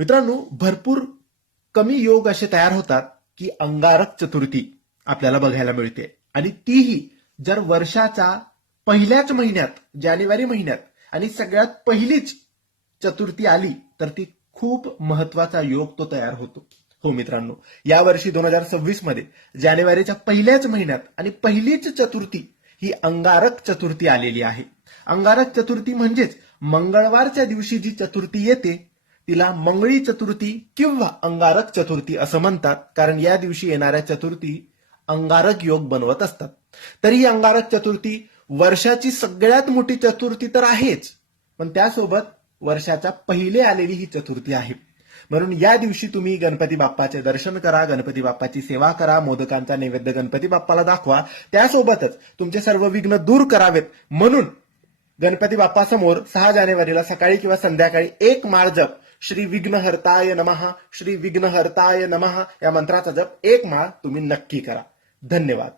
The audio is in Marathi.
मित्रांनो, भरपूर कमी योग असे तयार होतात की अंगारक चतुर्थी आपल्याला बघायला मिळते आणि तीही जर वर्षाचा पहिल्याच महिन्यात जानेवारी महिन्यात आणि सगळ्यात पहिलीच चतुर्थी आली तर ती खूप महत्वाचा योग तो तयार होतो. हो मित्रांनो, यावर्षी 2026 मध्ये जानेवारीच्या पहिल्याच महिन्यात आणि पहिलीच चतुर्थी ही अंगारक चतुर्थी आलेली आहे. अंगारक चतुर्थी म्हणजेच मंगळवारच्या दिवशी जी चतुर्थी येते तिला मंगळी चतुर्थी किंवा अंगारक चतुर्थी असं म्हणतात, कारण या दिवशी येणाऱ्या चतुर्थी अंगारक योग बनवत असतात. तरी ही अंगारक चतुर्थी वर्षाची सगळ्यात मोठी चतुर्थी तर आहेच, पण त्यासोबत वर्षाच्या पहिले आलेली ही चतुर्थी आहे. म्हणून या दिवशी तुम्ही गणपती बाप्पाचे दर्शन करा, गणपती बाप्पाची सेवा करा, मोदकांचा नैवेद्य गणपती बाप्पाला दाखवा. त्यासोबतच तुमचे सर्व विघ्न दूर करावेत म्हणून गणपती बाप्पासमोर 6 जानेवारीला सकाळी किंवा संध्याकाळी एक माळ जप, श्री विघ्नहर्ताय नमः, श्री विघ्नहर्ताय नमः या मंत्राचा जप एक माळ तुम्ही नक्की करा. धन्यवाद.